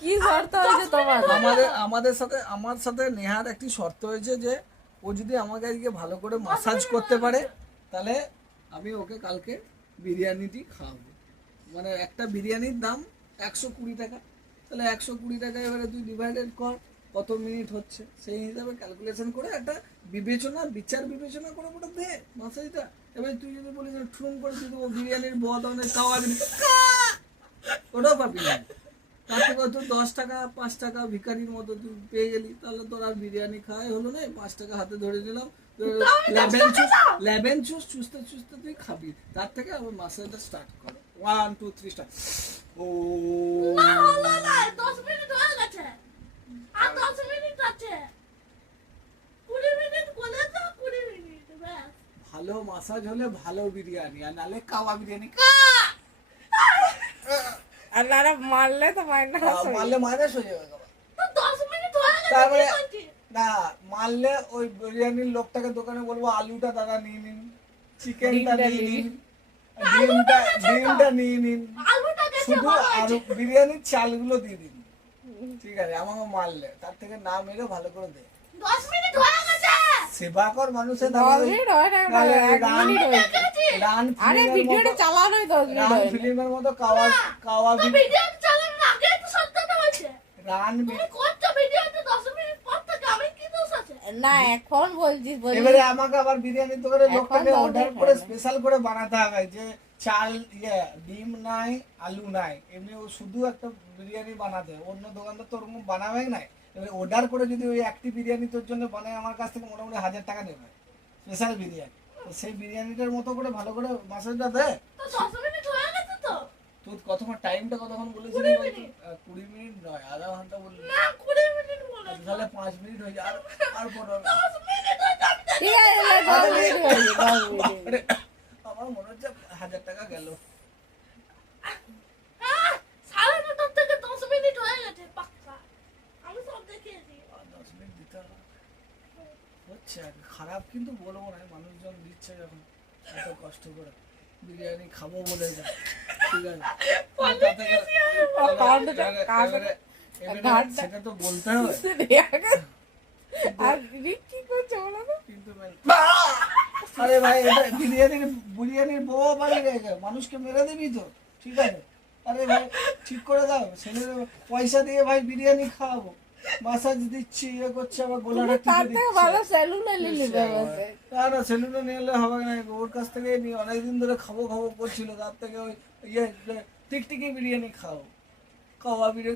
কি শর্ত হয়েছে তোমার? আমার সাথে নেহার একটি শর্ত হয়েছে যে ও যদি আমাকে আজকে ভালো করে মাসাজ করতে পারে তাহলে আমি ওকে কালকে বিরিয়ানিটি খাওয়াবো। মানে একটা বিরিয়ানির দাম 120 টাকা, তাহলে 120 টাকা এবারে তুই ডিভাইডেড কর কত মিনিট হচ্ছে, সেই হিসাবে ক্যালকুলেশন করে একটা বিচার বিবেচনা করে ওটা দে মাসাজটা। এবার তুই যদি বলিস ঠুম করে তুই দেবো বিরিয়ানির বদ অনেক খাওয়া দিবি, ওটাও পাবি না। তার থেকে তুই 10 টাকা 5 টাকা ভিখারির মতো তুই পেয়ে গেলি, তাহলে তোর আর বিরিয়ানি খাওয়াই হলো না। 5 টাকা হাতে ধরে নিলাম, লেবেন চুস চুষতে চুষতে তুই খাবি। তার থেকে আবার মাসাজটা স্টার্ট করো। 1 2 3 স্টার্ট। ও না হলো না, 10 মিনিট হয়ে গেছে, আর 10 মিনিট আছে, 20 মিনিট বলে তো 20 মিনিট ব্যাস। ভালো মাসাজ হলে ভালো বিরিয়ানি, আর নালে কাওয়া বিরিয়ানি। আর নারা মারলে তো মাইনাস মারলে মাইনাস হয়ে যাবে। তো 10 মিনিট হয়ে গেছে, তারপরে কি করছিস? না মারলে ওই বিরিয়ানির লোকটাকে দোকানে বলবো আলুটা দাদা নিয়ে নিন, চিকেনটা নিয়ে নিন, ডিমটা নিয়ে নিন, আলুটা গেছে শুধু ভালো আর হয়েছে। বিরিয়ানির চালগুলো দিয়ে দিন। ঠিক আছে, আমাকে মারলে তার থেকে না মেরে ভালো করে দে। 10 মিনিট হয়ে গেছে। সেবা কর মানুষের মিনিট হয় না, 1 মিনিট হয়েছে। আরে ভিডিওটা চালানোই 10 মিনিট হয়নি। ফিল্মের মতো কাওয়া তো ভিডিও চালানোর আগে তো সত্যটা হয়েছে। রান তুমি করছো ভিডিওতে 10 মিনিট পর থেকে, আমি কি দোষ আছে? না এখন বলছি এবারে আমাকে আবার বিরিয়ানির দোকানের এখন লোকটাকে তো অর্ডার ওদের করে হয় না। স্পেশাল করে বানাতে হবে যে চাল ডিম নাই আলু নাই, এমনি ও শুধু একটা বিরিয়ানি বানাতে, অন্য দোকানদার তো ওরকম বানাবে নাই। এবারে অর্ডার করে যদি ওই একটি বিরিয়ানি তোর জন্য বানায় আমার কাছ থেকে মোটামুটি 1000 টাকা নেবে স্পেশাল বিরিয়ানি। তো সেই বিরিয়ানিটার মতো করে ভালো করে মাসাজটা দে। তো 10 মিনিট হয়ে গেছে তো। তোর কতক্ষণ টাইমটা কতক্ষণ বলেছিলি? 20 মিনিট। 20 মিনিট নয়, আধা ঘন্টা বললি। না 20 মিনিট বলে। তাহলে 5 মিনিট হয়ে যায় আর 15 10 মিনিট হয়ে যাবে। ঠিক আছে 10 মিনিট হয়েছে, 10 মিনিট। আমার মনে হচ্ছে 1000 টাকা গেল। হ্যাঁ, 9:30 থেকে 10 মিনিট হয়ে গেছে পাক্কা। আমি সব দেখিয়েছি। আর 10 মিনিট দিতে হবে। হচ্ছে আর কি। খারাপ কিন্তু বলবো না, মানুষজন দিচ্ছে যখন এত কষ্ট করে বিরিয়ানি খাবো বলে যায়। ঠিক আছে, তাতে এবারে সেটা তো বলতে হবে। আর কি করছে বলো তো? কিন্তু আরে ভাই এটা বিরিয়ানির বউ বানিয়ে রেখে মানুষকে মেরে দিবি তো? ঠিক আছে, আরে ভাই ঠিক করে দাও, ছেলের পয়সা দিয়ে ভাই বিরিয়ানি খাওয়াবো, মাসাজ দিচ্ছি, ইয়ে করছে, আবার গোলাটা তার টিপে থেকে ভালো সেলুনে নিলে দিচ্ছে। না সেলুনে নিলে হবে না, ওর কাছ থেকে নিয়ে অনেকদিন ধরে খাবো করছিল, তার থেকে ওই টিকটিকি বিরিয়ানি খাও, কাওয়া বিরিয়ানি।